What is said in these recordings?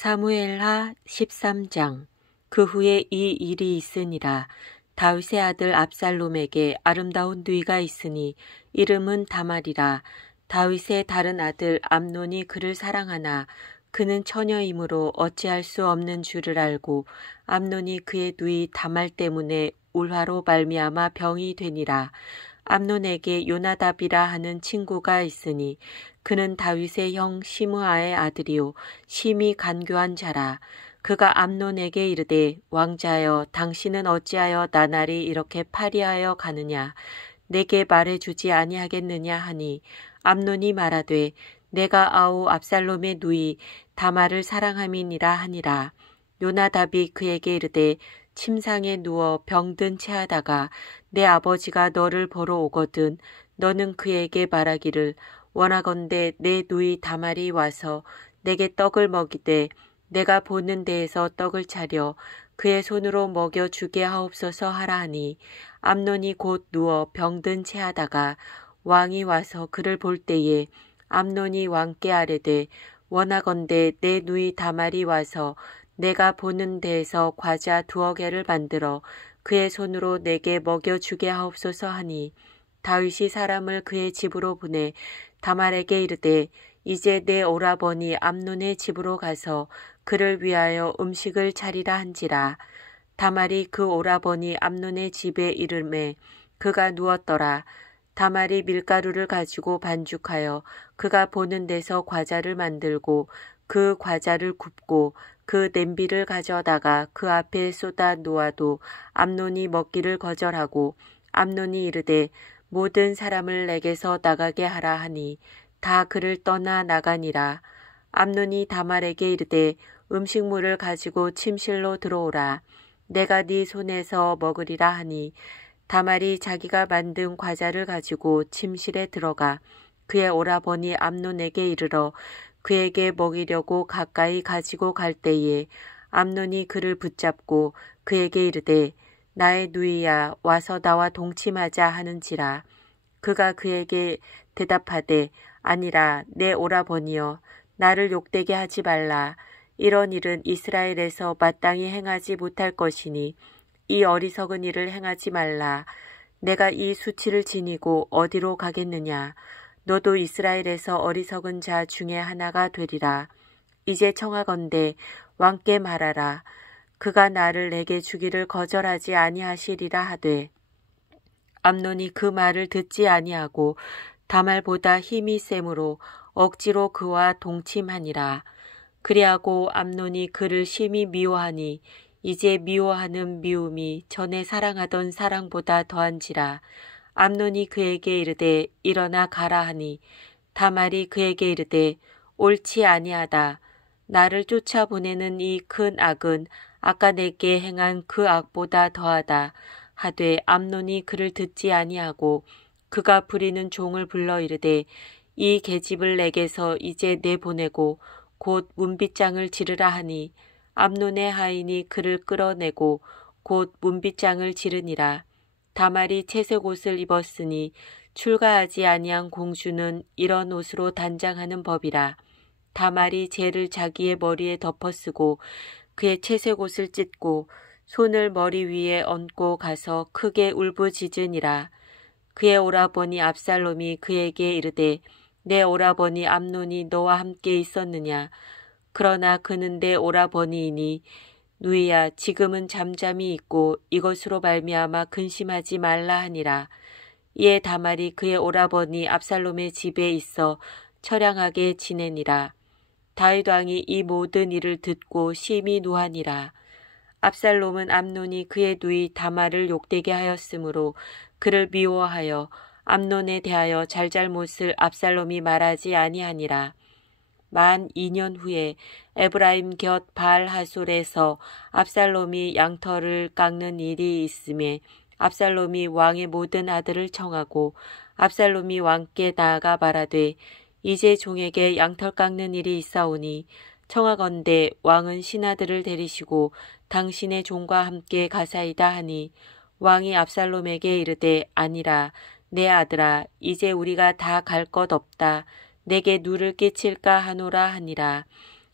사무엘하 13장. 그 후에 이 일이 있으니라. 다윗의 아들 압살롬에게 아름다운 누이가 있으니 이름은 다말이라. 다윗의 다른 아들 암논이 그를 사랑하나 그는 처녀이므로 어찌할 수 없는 줄을 알고 암논이 그의 누이 다말 때문에 울화로 말미암아 병이 되니라. 암논에게 요나답이라 하는 친구가 있으니 그는 다윗의 형 시므아의 아들이요 심히 간교한 자라. 그가 암논에게 이르되 왕자여 당신은 어찌하여 나날이 이렇게 파리하여 가느냐 내게 말해주지 아니하겠느냐 하니 암논이 말하되 내가 아우 압살롬의 누이 다말을 사랑함이니라 하니라. 요나답이 그에게 이르되 침상에 누워 병든 채하다가 내 아버지가 너를 보러 오거든 너는 그에게 말하기를 원하건대 내 누이 다말이 와서 내게 떡을 먹이되 내가 보는 데에서 떡을 차려 그의 손으로 먹여 주게 하옵소서 하라 하니 암논이 곧 누워 병든 채하다가 왕이 와서 그를 볼 때에 암논이 왕께 아뢰되 원하건대 내 누이 다말이 와서 내가 보는 데에서 과자 2개를 만들어 그의 손으로 내게 먹여주게 하옵소서 하니 다윗이 사람을 그의 집으로 보내 다말에게 이르되 이제 내 오라버니 암논의 집으로 가서 그를 위하여 음식을 차리라 한지라. 다말이 그 오라버니 암논의 집에 이르매 그가 누웠더라. 다말이 밀가루를 가지고 반죽하여 그가 보는 데서 과자를 만들고 그 과자를 굽고 그 냄비를 가져다가 그 앞에 쏟아 놓아도 암논이 먹기를 거절하고 암논이 이르되 모든 사람을 내게서 나가게 하라 하니 다 그를 떠나 나가니라. 암논이 다말에게 이르되 음식물을 가지고 침실로 들어오라. 내가 네 손에서 먹으리라 하니 다말이 자기가 만든 과자를 가지고 침실에 들어가 그의 오라버니 암논에게 이르러 그에게 먹이려고 가까이 가지고 갈 때에 암논이 그를 붙잡고 그에게 이르되 나의 누이야 와서 나와 동침하자 하는지라. 그가 그에게 대답하되 아니라 내 오라버니여 나를 욕되게 하지 말라. 이런 일은 이스라엘에서 마땅히 행하지 못할 것이니 이 어리석은 일을 행하지 말라. 내가 이 수치를 지니고 어디로 가겠느냐. 너도 이스라엘에서 어리석은 자 중에 하나가 되리라. 이제 청하건대 왕께 말하라. 그가 나를 내게 주기를 거절하지 아니하시리라 하되 암논이 그 말을 듣지 아니하고 다말보다 힘이 세므로 억지로 그와 동침하니라. 그리하고 암논이 그를 심히 미워하니 이제 미워하는 미움이 전에 사랑하던 사랑보다 더한지라. 암논이 그에게 이르되 일어나 가라 하니 다말이 그에게 이르되 옳지 아니하다. 나를 쫓아보내는 이 큰 악은 아까 내게 행한 그 악보다 더하다 하되 암논이 그를 듣지 아니하고 그가 부리는 종을 불러 이르되 이 계집을 내게서 이제 내보내고 곧 문빗장을 지르라 하니 암논의 하인이 그를 끌어내고 곧 문빗장을 지르니라. 다말이 채색 옷을 입었으니 출가하지 아니한 공주는 이런 옷으로 단장하는 법이라. 다말이 재를 자기의 머리에 덮어쓰고 그의 채색 옷을 찢고 손을 머리 위에 얹고 가서 크게 울부짖으니라. 그의 오라버니 압살롬이 그에게 이르되 내 오라버니 암논이 너와 함께 있었느냐. 그러나 그는 내 오라버니이니 누이야 지금은 잠잠히 있고 이것으로 말미암아 근심하지 말라 하니라. 이에 다말이 그의 오라버니 압살롬의 집에 있어 처량하게 지내니라. 다윗 왕이 이 모든 일을 듣고 심히 노하니라. 압살롬은 암논이 그의 누이 다말을 욕되게 하였으므로 그를 미워하여 암논에 대하여 잘잘못을 압살롬이 말하지 아니하니라. 만 2년 후에 에브라임 곁 바알 하솔에서 압살롬이 양털을 깎는 일이 있음에 압살롬이 왕의 모든 아들을 청하고 압살롬이 왕께 나아가 말하되 이제 종에게 양털 깎는 일이 있사오니 청하건대 왕은 신하들을 데리시고 당신의 종과 함께 가사이다 하니 왕이 압살롬에게 이르되 아니라 내 아들아 이제 우리가 다 갈 것 없다. 내게 누를 끼칠까 하노라 하니라.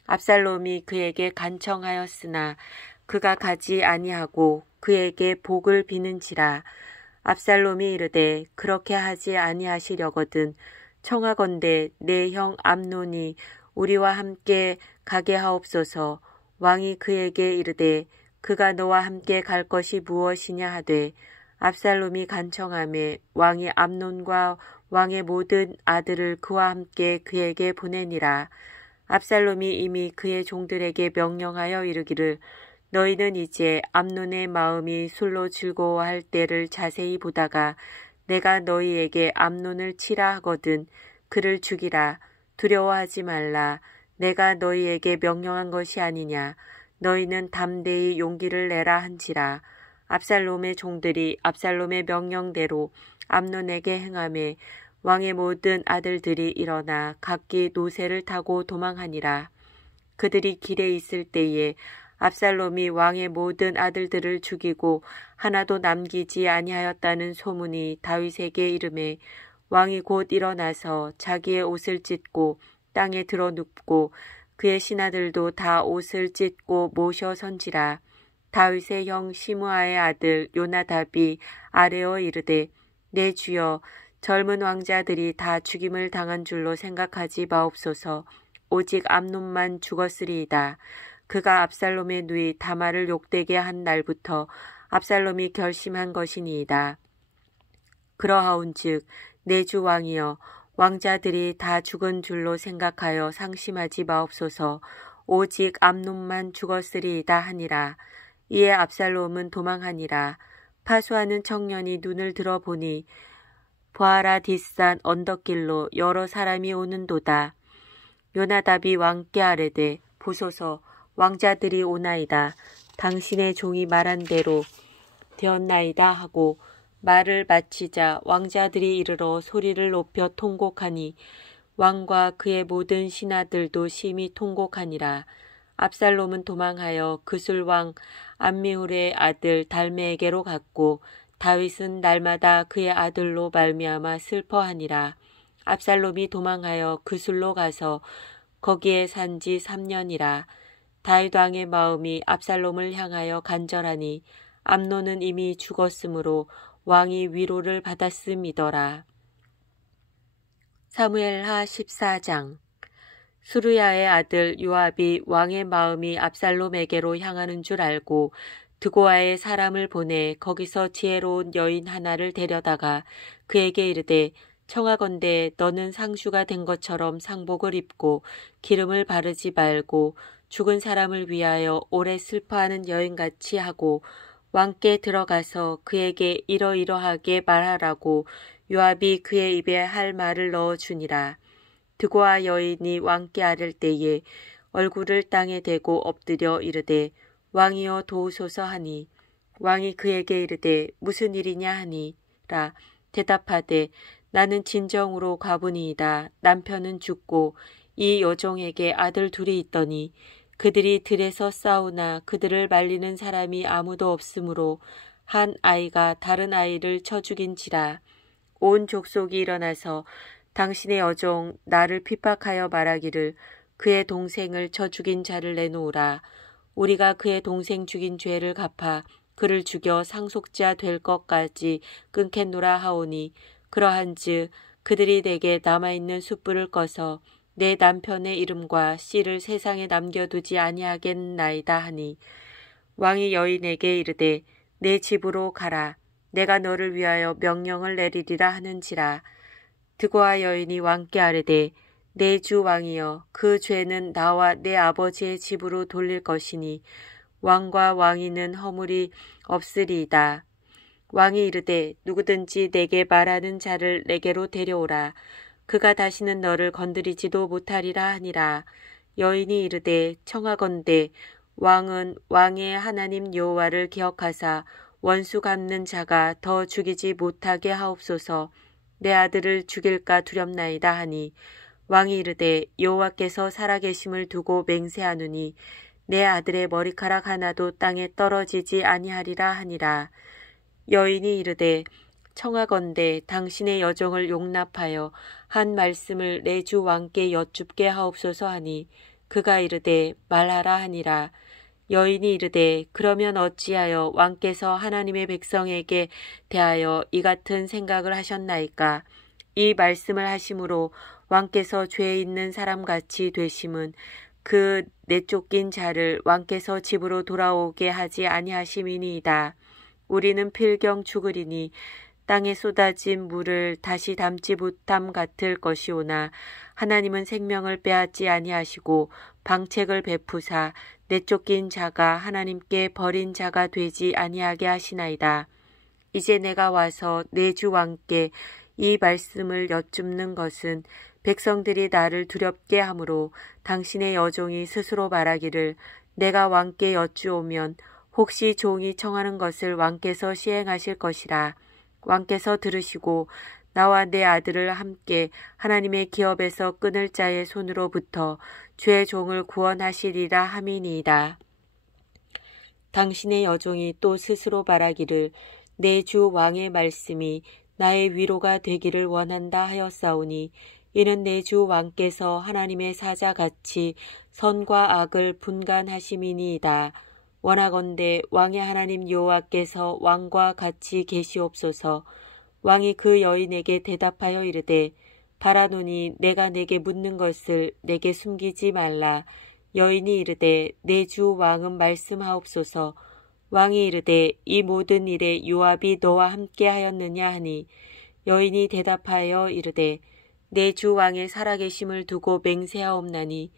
압살롬이 그에게 간청하였으나 그가 가지 아니하고 그에게 복을 비는지라. 압살롬이 이르되 그렇게 하지 아니하시려거든 청하건대 내 형 암논이 우리와 함께 가게 하옵소서. 왕이 그에게 이르되 그가 너와 함께 갈 것이 무엇이냐 하되 압살롬이 간청하매 왕이 암논과 왕의 모든 아들을 그와 함께 그에게 보내니라. 압살롬이 이미 그의 종들에게 명령하여 이르기를 너희는 이제 암논의 마음이 술로 즐거워할 때를 자세히 보다가 내가 너희에게 암논을 치라 하거든 그를 죽이라. 두려워하지 말라. 내가 너희에게 명령한 것이 아니냐. 너희는 담대히 용기를 내라 한지라. 압살롬의 종들이 압살롬의 명령대로 암논에게 행하매 왕의 모든 아들들이 일어나 각기 노새를 타고 도망하니라. 그들이 길에 있을 때에 압살롬이 왕의 모든 아들들을 죽이고 하나도 남기지 아니하였다는 소문이 다윗에게 이르매 왕이 곧 일어나서 자기의 옷을 찢고 땅에 들어 눕고 그의 신하들도 다 옷을 찢고 모셔 선지라. 다윗의 형 시므아의 아들 요나답이 아뢰어 이르되 내 주여 젊은 왕자들이 다 죽임을 당한 줄로 생각하지 마옵소서. 오직 암논만 죽었으리이다. 그가 압살롬의 누이 다말을 욕되게 한 날부터 압살롬이 결심한 것이니이다. 그러하온즉 내 주 왕이여 왕자들이 다 죽은 줄로 생각하여 상심하지 마옵소서. 오직 암논만 죽었으리이다 하니라. 이에 압살롬은 도망하니라. 파수하는 청년이 눈을 들어보니 보아라 뒷산 언덕길로 여러 사람이 오는도다. 요나답이 왕께 아뢰되 보소서 왕자들이 오나이다. 당신의 종이 말한 대로 되었나이다 하고 말을 마치자 왕자들이 이르러 소리를 높여 통곡하니 왕과 그의 모든 신하들도 심히 통곡하니라. 압살롬은 도망하여 그술왕 암미훌의 아들 달메에게로 갔고 다윗은 날마다 그의 아들로 말미암아 슬퍼하니라. 압살롬이 도망하여 그술로 가서 거기에 산지 3년이라. 다윗 왕의 마음이 압살롬을 향하여 간절하니 암논은 이미 죽었으므로 왕이 위로를 받았음이더라. 사무엘하 14장. 수르야의 아들 요압이 왕의 마음이 압살롬에게로 향하는 줄 알고 드고아에 사람을 보내 거기서 지혜로운 여인 하나를 데려다가 그에게 이르되 청하건대 너는 상주가 된 것처럼 상복을 입고 기름을 바르지 말고 죽은 사람을 위하여 오래 슬퍼하는 여인같이 하고 왕께 들어가서 그에게 이러이러하게 말하라고 요압이 그의 입에 할 말을 넣어주니라. 드고아 여인이 왕께 아를 때에 얼굴을 땅에 대고 엎드려 이르되 왕이여 도우소서 하니 왕이 그에게 이르되 무슨 일이냐 하니라. 대답하되 나는 진정으로 과부니이다. 남편은 죽고 이 여종에게 아들 둘이 있더니 그들이 들에서 싸우나 그들을 말리는 사람이 아무도 없으므로 한 아이가 다른 아이를 쳐 죽인지라. 온 족속이 일어나서 당신의 여종 나를 핍박하여 말하기를 그의 동생을 쳐 죽인 자를 내놓으라. 우리가 그의 동생 죽인 죄를 갚아 그를 죽여 상속자 될 것까지 끊겠노라 하오니 그러한즉 그들이 내게 남아있는 숯불을 꺼서 내 남편의 이름과 씨를 세상에 남겨두지 아니하겠나이다 하니 왕이 여인에게 이르되 내 집으로 가라. 내가 너를 위하여 명령을 내리리라 하는지라. 드고아 여인이 왕께 아뢰되 내 주 왕이여 그 죄는 나와 내 아버지의 집으로 돌릴 것이니 왕과 왕위는 허물이 없으리이다. 왕이 이르되 누구든지 내게 말하는 자를 내게로 데려오라. 그가 다시는 너를 건드리지도 못하리라 하니라. 여인이 이르되 청하건대 왕은 왕의 하나님 여호와를 기억하사 원수 갚는 자가 더 죽이지 못하게 하옵소서. 내 아들을 죽일까 두렵나이다 하니 왕이 이르되 여호와께서 살아계심을 두고 맹세하노니 내 아들의 머리카락 하나도 땅에 떨어지지 아니하리라 하니라. 여인이 이르되 청하건대 당신의 여종을 용납하여 한 말씀을 내 주 왕께 여쭙게 하옵소서 하니 그가 이르되 말하라 하니라. 여인이 이르되 그러면 어찌하여 왕께서 하나님의 백성에게 대하여 이 같은 생각을 하셨나이까? 이 말씀을 하심으로 왕께서 죄 있는 사람같이 되심은 그 내쫓긴 자를 왕께서 집으로 돌아오게 하지 아니하심이니이다. 우리는 필경 죽으리니 땅에 쏟아진 물을 다시 담지 못함 같을 것이오나 하나님은 생명을 빼앗지 아니하시고 방책을 베푸사 내쫓긴 자가 하나님께 버린 자가 되지 아니하게 하시나이다. 이제 내가 와서 내 주 왕께 이 말씀을 여쭙는 것은 백성들이 나를 두렵게 하므로 당신의 여종이 스스로 말하기를 내가 왕께 여쭈오면 혹시 종이 청하는 것을 왕께서 시행하실 것이라. 왕께서 들으시고 나와 내 아들을 함께 하나님의 기업에서 끊을 자의 손으로부터 죄 종을 구원하시리라 함이니이다. 당신의 여종이 또 스스로 말하기를 내 주 왕의 말씀이 나의 위로가 되기를 원한다 하였사오니 이는 내 주 왕께서 하나님의 사자같이 선과 악을 분간하심이니이다. 원하건대 왕의 하나님 여호와께서 왕과 같이 계시옵소서. 왕이 그 여인에게 대답하여 이르되 바라노니 내가 내게 묻는 것을 내게 숨기지 말라. 여인이 이르되 내 주 왕은 말씀하옵소서. 왕이 이르되 이 모든 일에 요압이 너와 함께 하였느냐 하니 여인이 대답하여 이르되 내 주 왕의 살아계심을 두고 맹세하옵나니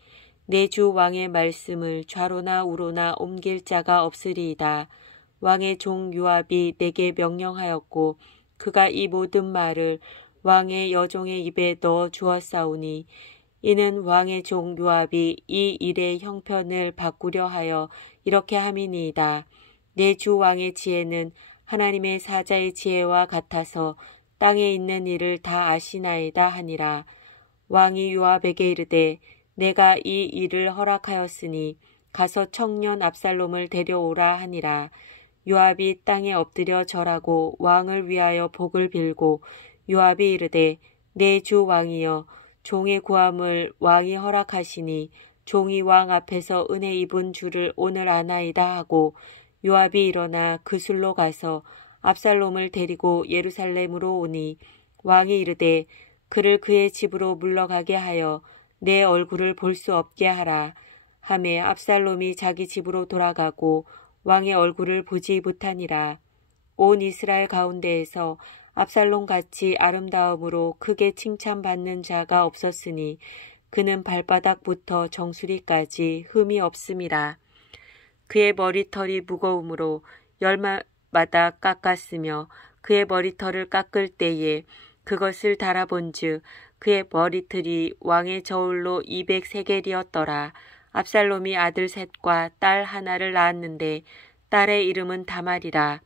내 주 왕의 말씀을 좌로나 우로나 옮길 자가 없으리이다. 왕의 종 요압이 내게 명령하였고 그가 이 모든 말을 왕의 여종의 입에 넣어 주었사오니 이는 왕의 종 요압이 이 일의 형편을 바꾸려 하여 이렇게 함이니이다. 내 주 왕의 지혜는 하나님의 사자의 지혜와 같아서 땅에 있는 일을 다 아시나이다 하니라. 왕이 요압에게 이르되 내가 이 일을 허락하였으니 가서 청년 압살롬을 데려오라 하니라. 요압이 땅에 엎드려 절하고 왕을 위하여 복을 빌고 요압이 이르되 내 주 왕이여 종의 구함을 왕이 허락하시니 종이 왕 앞에서 은혜 입은 줄을 오늘 아나이다 하고 요압이 일어나 그술로 가서 압살롬을 데리고 예루살렘으로 오니 왕이 이르되 그를 그의 집으로 물러가게 하여 내 얼굴을 볼 수 없게 하라 하매 압살롬이 자기 집으로 돌아가고 왕의 얼굴을 보지 못하니라. 온 이스라엘 가운데에서 압살롬같이 아름다움으로 크게 칭찬받는 자가 없었으니 그는 발바닥부터 정수리까지 흠이 없음이라. 그의 머리털이 무거우므로 열마다 깎았으며 그의 머리털을 깎을 때에 그것을 달아본즉 그의 머리털이 왕의 저울로 200세겔이었더라. 압살롬이 아들 셋과 딸 하나를 낳았는데 딸의 이름은 다말이라.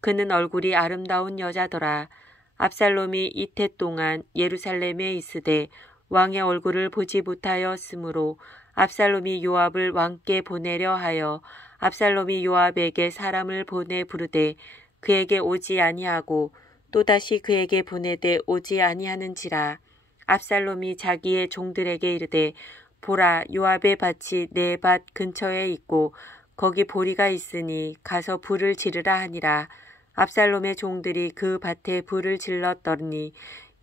그는 얼굴이 아름다운 여자더라. 압살롬이 이태 동안 예루살렘에 있으되 왕의 얼굴을 보지 못하였으므로 압살롬이 요압을 왕께 보내려 하여 압살롬이 요압에게 사람을 보내 부르되 그에게 오지 아니하고 또다시 그에게 보내되 오지 아니하는지라. 압살롬이 자기의 종들에게 이르되 보라 요압의 밭이 내 밭 근처에 있고 거기 보리가 있으니 가서 불을 지르라 하니라. 압살롬의 종들이 그 밭에 불을 질렀더니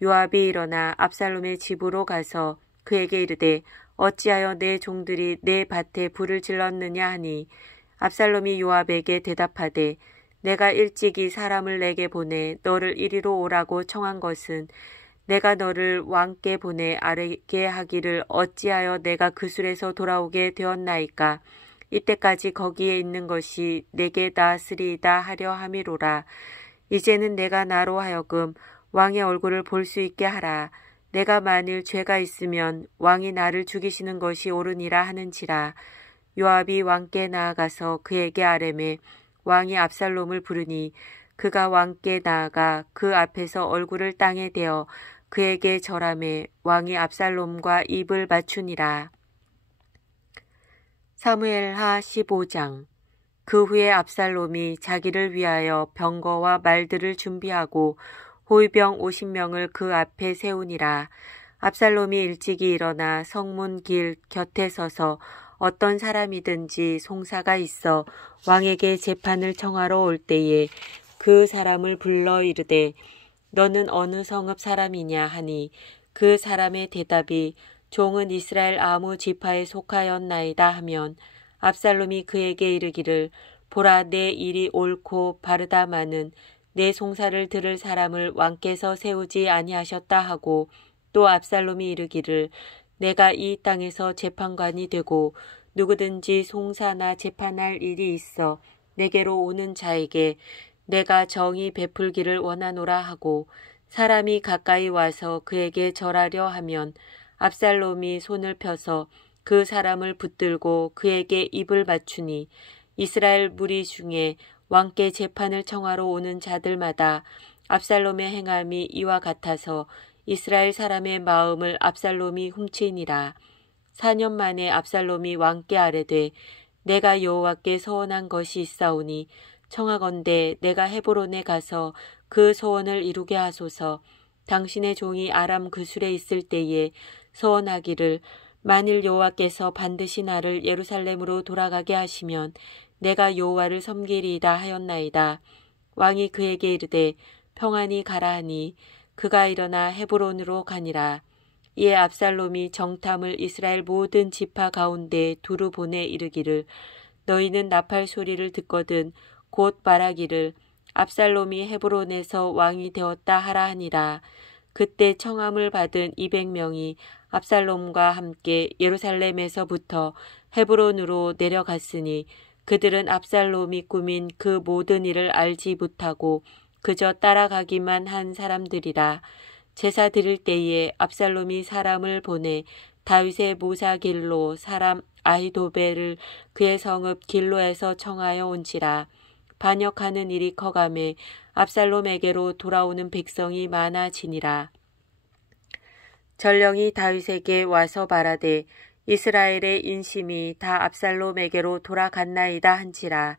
요압이 일어나 압살롬의 집으로 가서 그에게 이르되 어찌하여 내 종들이 내 밭에 불을 질렀느냐 하니 압살롬이 요압에게 대답하되 내가 일찍이 사람을 내게 보내 너를 이리로 오라고 청한 것은 내가 너를 왕께 보내 아뢰게 하기를 어찌하여 내가 그술에서 돌아오게 되었나이까. 이때까지 거기에 있는 것이 내게 나으리이다 하려 함이로라. 이제는 내가 나로 하여금 왕의 얼굴을 볼 수 있게 하라. 내가 만일 죄가 있으면 왕이 나를 죽이시는 것이 옳으니라 하는지라. 요압이 왕께 나아가서 그에게 아뢰매 왕이 압살롬을 부르니 그가 왕께 나아가 그 앞에서 얼굴을 땅에 대어 그에게 절하매 왕이 압살롬과 입을 맞추니라. 사무엘하 15장. 그 후에 압살롬이 자기를 위하여 병거와 말들을 준비하고 호위병 50명을 그 앞에 세우니라. 압살롬이 일찍이 일어나 성문 길 곁에 서서 어떤 사람이든지 송사가 있어 왕에게 재판을 청하러 올 때에 그 사람을 불러 이르되 너는 어느 성읍 사람이냐 하니 그 사람의 대답이 종은 이스라엘 아무 지파에 속하였나이다 하면 압살롬이 그에게 이르기를 보라 내 일이 옳고 바르다마는 내 송사를 들을 사람을 왕께서 세우지 아니하셨다 하고 또 압살롬이 이르기를 내가 이 땅에서 재판관이 되고 누구든지 송사나 재판할 일이 있어 내게로 오는 자에게 내가 정의 베풀기를 원하노라 하고 사람이 가까이 와서 그에게 절하려 하면 압살롬이 손을 펴서 그 사람을 붙들고 그에게 입을 맞추니 이스라엘 무리 중에 왕께 재판을 청하러 오는 자들마다 압살롬의 행함이 이와 같아서 이스라엘 사람의 마음을 압살롬이 훔치니라. 4년 만에 압살롬이 왕께 아뢰되 내가 여호와께 서원한 것이 있사오니 청하건대 내가 헤브론에 가서 그 소원을 이루게 하소서. 당신의 종이 아람 그술에 있을 때에 서원하기를 만일 여호와께서 반드시 나를 예루살렘으로 돌아가게 하시면 내가 여호와를 섬기리이다 하였나이다. 왕이 그에게 이르되 평안히 가라 하니 그가 일어나 헤브론으로 가니라. 이에 압살롬이 정탐을 이스라엘 모든 지파 가운데 두루 보내 이르기를 너희는 나팔 소리를 듣거든 곧 말하기를 압살롬이 헤브론에서 왕이 되었다 하라 하니라. 그때 청함을 받은 200명이 압살롬과 함께 예루살렘에서부터 헤브론으로 내려갔으니 그들은 압살롬이 꾸민 그 모든 일을 알지 못하고 그저 따라가기만 한 사람들이라. 제사 드릴 때에 압살롬이 사람을 보내 다윗의 모사 길로 사람 아히도벨을 그의 성읍 길로에서 청하여 온지라. 반역하는 일이 커가매 압살롬에게로 돌아오는 백성이 많아지니라. 전령이 다윗에게 와서 말하되 이스라엘의 인심이 다 압살롬에게로 돌아갔나이다 한지라.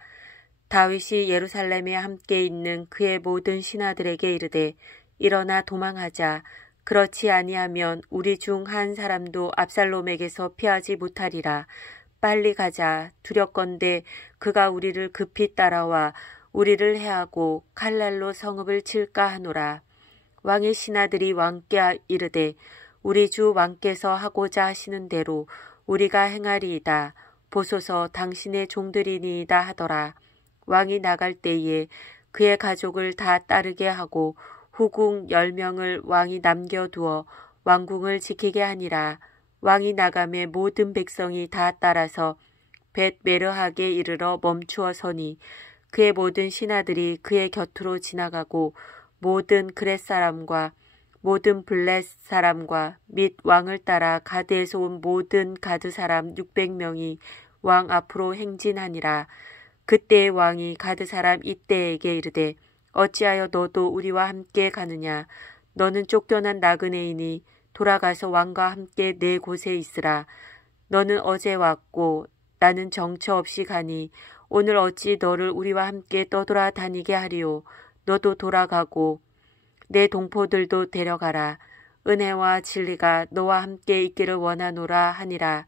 다윗이 예루살렘에 함께 있는 그의 모든 신하들에게 이르되 일어나 도망하자. 그렇지 아니하면 우리 중 한 사람도 압살롬에게서 피하지 못하리라. 빨리 가자. 두렵건대 그가 우리를 급히 따라와 우리를 해하고 칼날로 성읍을 칠까 하노라. 왕의 신하들이 왕께 이르되 우리 주 왕께서 하고자 하시는 대로 우리가 행하리이다. 보소서 당신의 종들이니이다 하더라. 왕이 나갈 때에 그의 가족을 다 따르게 하고 후궁 10명을 왕이 남겨두어 왕궁을 지키게 하니라. 왕이 나가매 모든 백성이 다 따라서 벳메르하게 이르러 멈추어 서니 그의 모든 신하들이 그의 곁으로 지나가고 모든 그렛 사람과 모든 블렛 사람과 및 왕을 따라 가드에서 온 모든 가드 사람 600명이 왕 앞으로 행진하니라. 그때 왕이 가드 사람 이때에게 이르되 어찌하여 너도 우리와 함께 가느냐. 너는 쫓겨난 나그네이니 돌아가서 왕과 함께 내 곳에 있으라. 너는 어제 왔고 나는 정처 없이 가니 오늘 어찌 너를 우리와 함께 떠돌아다니게 하리요. 너도 돌아가고 내 동포들도 데려가라. 은혜와 진리가 너와 함께 있기를 원하노라 하니라.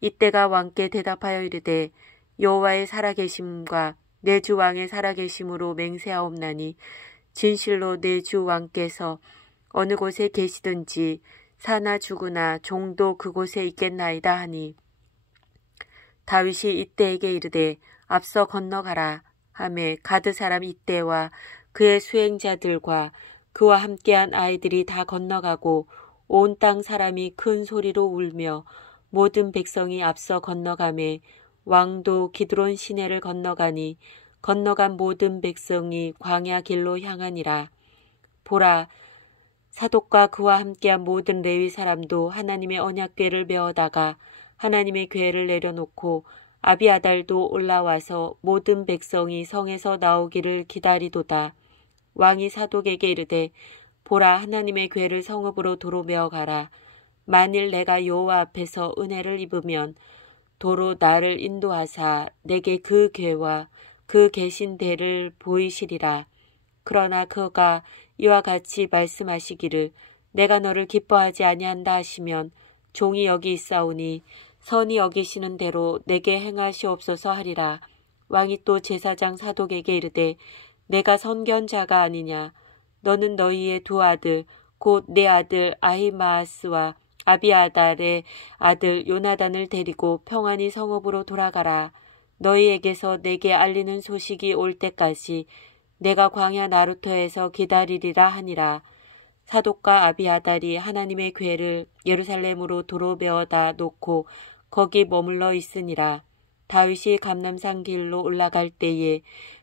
이때가 왕께 대답하여 이르되 여호와의 살아계심과 내 주 왕의 살아계심으로 맹세하옵나니 진실로 내 주 왕께서 어느 곳에 계시든지 사나 죽으나 종도 그곳에 있겠나이다 하니 다윗이 이때에게 이르되 앞서 건너가라 하매 가드 사람 이때와 그의 수행자들과 그와 함께한 아이들이 다 건너가고 온 땅 사람이 큰 소리로 울며 모든 백성이 앞서 건너가매 왕도 기드론 시내를 건너가니 건너간 모든 백성이 광야 길로 향하니라. 보라, 사독과 그와 함께한 모든 레위 사람도 하나님의 언약궤를 메어다가 하나님의 궤를 내려놓고 아비아달도 올라와서 모든 백성이 성에서 나오기를 기다리도다. 왕이 사독에게 이르되 보라 하나님의 궤를 성읍으로 도로 메어가라. 만일 내가 여호와 앞에서 은혜를 입으면 도로 나를 인도하사 내게 그 궤와 그 계신 대를 보이시리라. 그러나 그가 이와 같이 말씀하시기를 내가 너를 기뻐하지 아니한다 하시면 종이 여기 있사오니 선이 여기시는 대로 내게 행하시옵소서 하리라. 왕이 또 제사장 사독에게 이르되 내가 선견자가 아니냐. 너는 너희의 두 아들 곧 내 아들 아히마아스와 아비아달의 아들 요나단을 데리고 평안히 성읍으로 돌아가라. 너희에게서 내게 알리는 소식이 올 때까지 내가 광야 나루터에서 기다리리라 하니라. 사독과 아비아달이 하나님의 궤를 예루살렘으로 도로 베어다 놓고 거기 머물러 있으니라. 다윗이 감람산 길로 올라갈 때에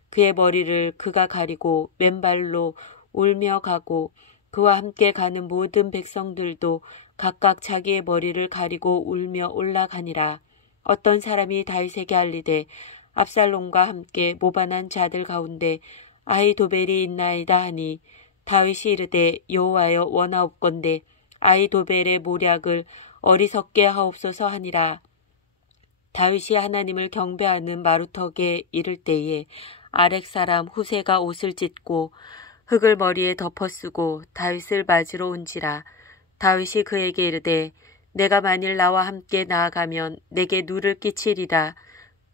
그의 머리를 그가 가리고 맨발로 울며 가고 그와 함께 가는 모든 백성들도 각각 자기의 머리를 가리고 울며 올라가니라. 어떤 사람이 다윗에게 알리되 압살롬과 함께 모반한 자들 가운데 아히도벨이 있나이다 하니 다윗이 이르되 여호와여 원하옵건대 아히도벨의 모략을 어리석게 하옵소서 하니라. 다윗이 하나님을 경배하는 마루턱에 이를 때에 아렉 사람 후세가 옷을 찢고 흙을 머리에 덮어쓰고 다윗을 맞으러 온지라. 다윗이 그에게 이르되 내가 만일 나와 함께 나아가면 내게 누를 끼치리라.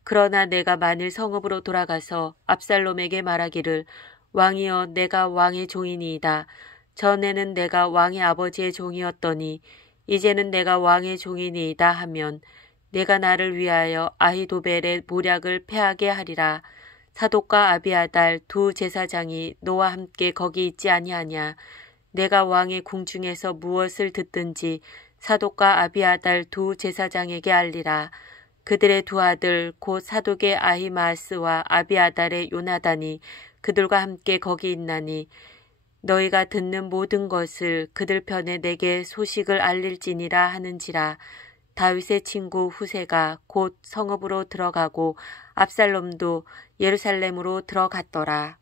그러나 내가 만일 성읍으로 돌아가서 압살롬에게 말하기를 왕이여 내가 왕의 종이니이다. 전에는 내가 왕의 아버지의 종이었더니 이제는 내가 왕의 종이니이다 하면 내가 나를 위하여 아히도벨의 모략을 패하게 하리라. 사독과 아비아달 두 제사장이 너와 함께 거기 있지 아니하냐. 내가 왕의 궁중에서 무엇을 듣든지 사독과 아비아달 두 제사장에게 알리라. 그들의 두 아들 곧 사독의 아히마아스와 아비아달의 요나단이 그들과 함께 거기 있나니 너희가 듣는 모든 것을 그들 편에 내게 소식을 알릴지니라 하는지라. 다윗의 친구 후세가 곧 성읍으로 들어가고 압살롬도 예루살렘으로 들어갔더라.